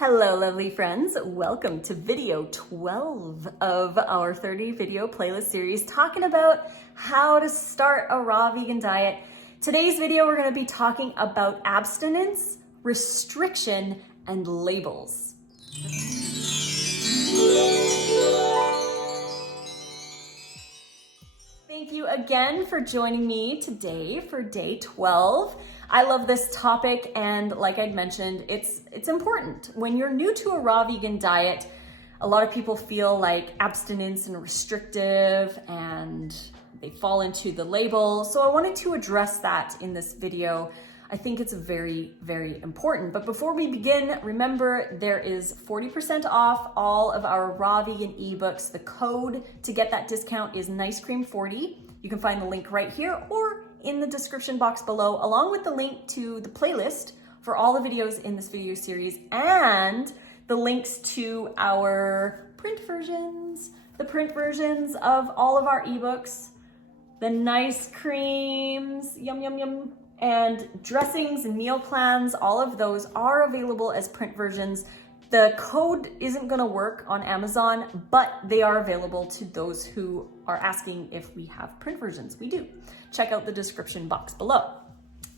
Hello, lovely friends. Welcome to video 12 of our 30 video playlist series talking about how to start a raw vegan diet. Today's video, we're going to be talking about abstinence, restriction, and labels. Thank you again for joining me today for day 12. I love this topic, and like I'd mentioned, it's important. When you're new to a raw vegan diet, a lot of people feel like abstinence and restrictive and they fall into the label. So I wanted to address that in this video. I think it's very, very important. But before we begin, remember there is 40% off all of our raw vegan ebooks. The code to get that discount is NiceCream40. You can find the link right here or in the description box below, along with the link to the playlist for all the videos in this video series and the links to our print versions, the print versions of all of our ebooks, the nice creams, yum, yum, yum, and dressings and meal plans. All of those are available as print versions. The code isn't gonna work on Amazon, but they are available to those who are asking if we have print versions. We do. Check out the description box below.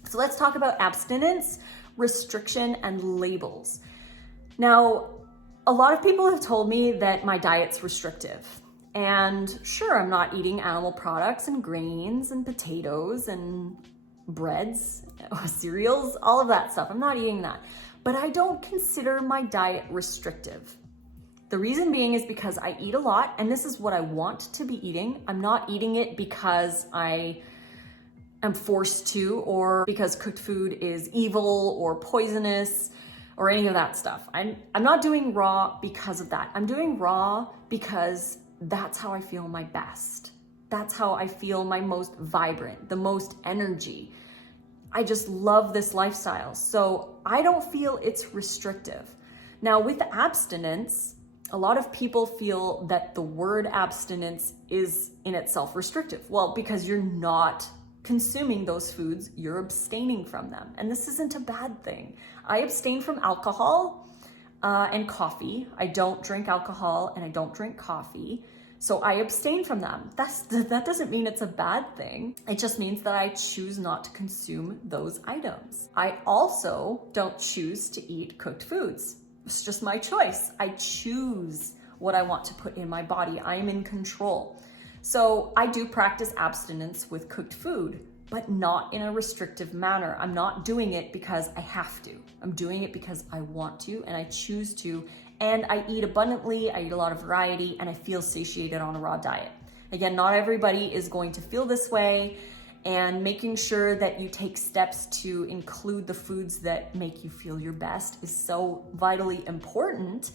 So let's talk about abstinence, restriction, and labels. Now, a lot of people have told me that my diet's restrictive. And sure, I'm not eating animal products and grains and potatoes and breads, cereals, all of that stuff. I'm not eating that. But I don't consider my diet restrictive. The reason being is because I eat a lot, and this is what I want to be eating. I'm not eating it because I am forced to, or because cooked food is evil or poisonous or any of that stuff. I'm not doing raw because of that. I'm doing raw because that's how I feel my best. That's how I feel my most vibrant, the most energy. I just love this lifestyle. So I don't feel it's restrictive. Now with abstinence, a lot of people feel that the word abstinence is in itself restrictive. Well, because you're not consuming those foods, you're abstaining from them. And this isn't a bad thing. I abstain from alcohol and coffee. I don't drink alcohol and I don't drink coffee. So I abstain from them. That doesn't mean it's a bad thing. It just means that I choose not to consume those items. I also don't choose to eat cooked foods. It's just my choice. I choose what I want to put in my body. I am in control. So I do practice abstinence with cooked food, but not in a restrictive manner. I'm not doing it because I have to. I'm doing it because I want to and I choose to. And I eat abundantly, I eat a lot of variety, and I feel satiated on a raw diet. Again, not everybody is going to feel this way, and making sure that you take steps to include the foods that make you feel your best is so vitally important.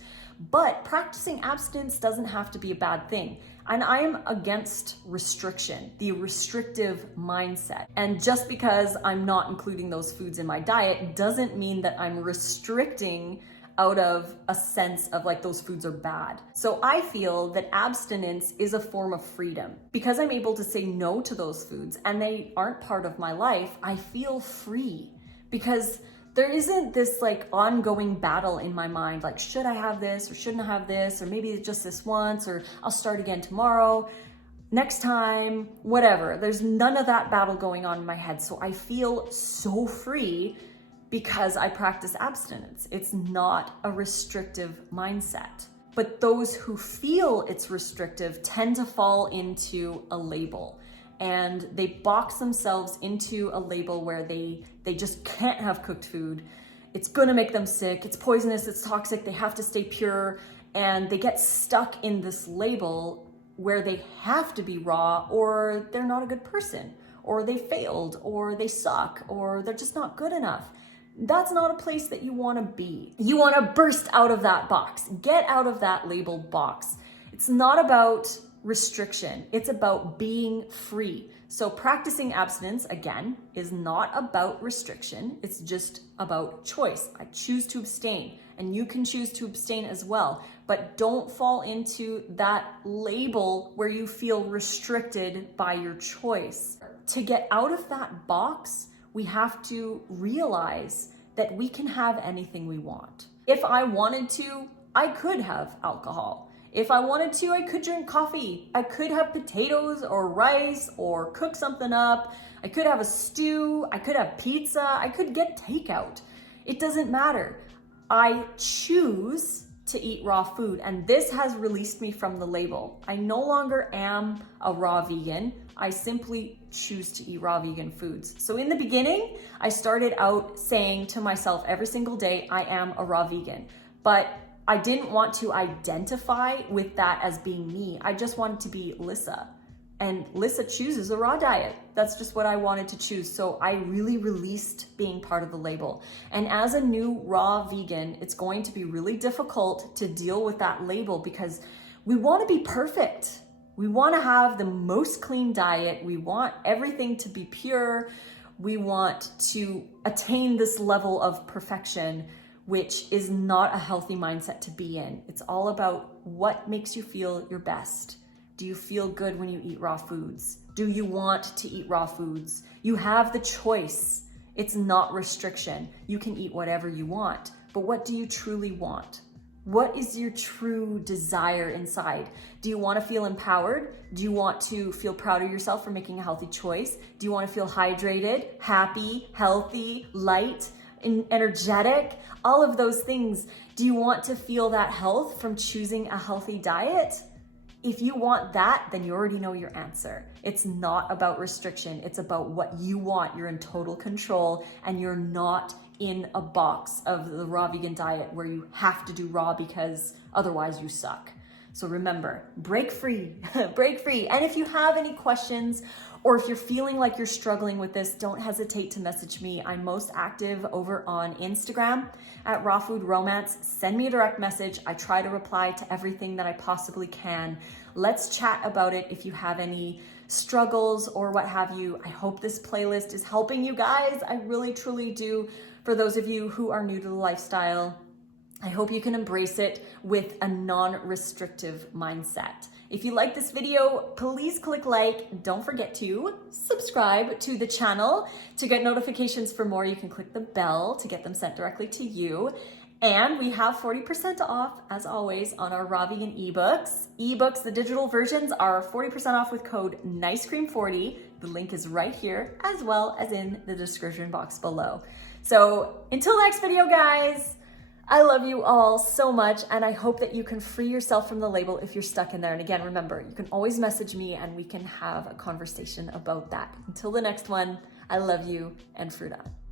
But practicing abstinence doesn't have to be a bad thing. And I am against restriction, the restrictive mindset. And just because I'm not including those foods in my diet doesn't mean that I'm restricting out of a sense of like those foods are bad. So I feel that abstinence is a form of freedom. Because I'm able to say no to those foods and they aren't part of my life, I feel free. Because there isn't this like ongoing battle in my mind, like should I have this or shouldn't I have this, or maybe it's just this once, or I'll start again tomorrow, next time, whatever. There's none of that battle going on in my head. So I feel so free because I practice abstinence. It's not a restrictive mindset. But those who feel it's restrictive tend to fall into a label, and they box themselves into a label where they just can't have cooked food. It's gonna make them sick, it's poisonous, it's toxic, they have to stay pure, and they get stuck in this label where they have to be raw, or they're not a good person, or they failed, or they suck, or they're just not good enough. That's not a place that you want to be. You want to burst out of that box. Get out of that label box. It's not about restriction. It's about being free. So practicing abstinence, again, is not about restriction. It's just about choice. I choose to abstain, and you can choose to abstain as well. But don't fall into that label where you feel restricted by your choice. To get out of that box, we have to realize that we can have anything we want. If I wanted to, I could have alcohol. If I wanted to, I could drink coffee. I could have potatoes or rice or cook something up. I could have a stew. I could have pizza. I could get takeout. It doesn't matter. I choose to eat raw food, and this has released me from the label. I no longer am a raw vegan. I simply choose to eat raw vegan foods. So in the beginning, I started out saying to myself every single day, I am a raw vegan. But I didn't want to identify with that as being me. I just wanted to be Lissa. And Lissa chooses a raw diet. That's just what I wanted to choose. So I really released being part of the label. And as a new raw vegan, it's going to be really difficult to deal with that label because we want to be perfect. We want to have the most clean diet. We want everything to be pure. We want to attain this level of perfection, which is not a healthy mindset to be in. It's all about what makes you feel your best. Do you feel good when you eat raw foods? Do you want to eat raw foods? You have the choice. It's not restriction. You can eat whatever you want, but what do you truly want? What is your true desire inside? Do you want to feel empowered? Do you want to feel proud of yourself for making a healthy choice? Do you want to feel hydrated, happy, healthy, light, energetic? All of those things. Do you want to feel that health from choosing a healthy diet? If you want that, then you already know your answer. It's not about restriction. It's about what you want. You're in total control and you're not in a box of the raw vegan diet where you have to do raw because otherwise you suck. So remember, break free, break free. And if you have any questions or if you're feeling like you're struggling with this, don't hesitate to message me. I'm most active over on Instagram at Raw Food Romance. Send me a direct message. I try to reply to everything that I possibly can. Let's chat about it if you have any struggles or what have you. I hope this playlist is helping you guys. I really, truly do. For those of you who are new to the lifestyle, I hope you can embrace it with a non-restrictive mindset. If you like this video, please click like. Don't forget to subscribe to the channel. To get notifications for more, you can click the bell to get them sent directly to you. And we have 40% off, as always, on our raw vegan ebooks. Ebooks, the digital versions, are 40% off with code NICECREAM40. The link is right here, as well as in the description box below. So until next video, guys, I love you all so much, and I hope that you can free yourself from the label if you're stuck in there. And again, remember, you can always message me and we can have a conversation about that. Until the next one, I love you and fruit on.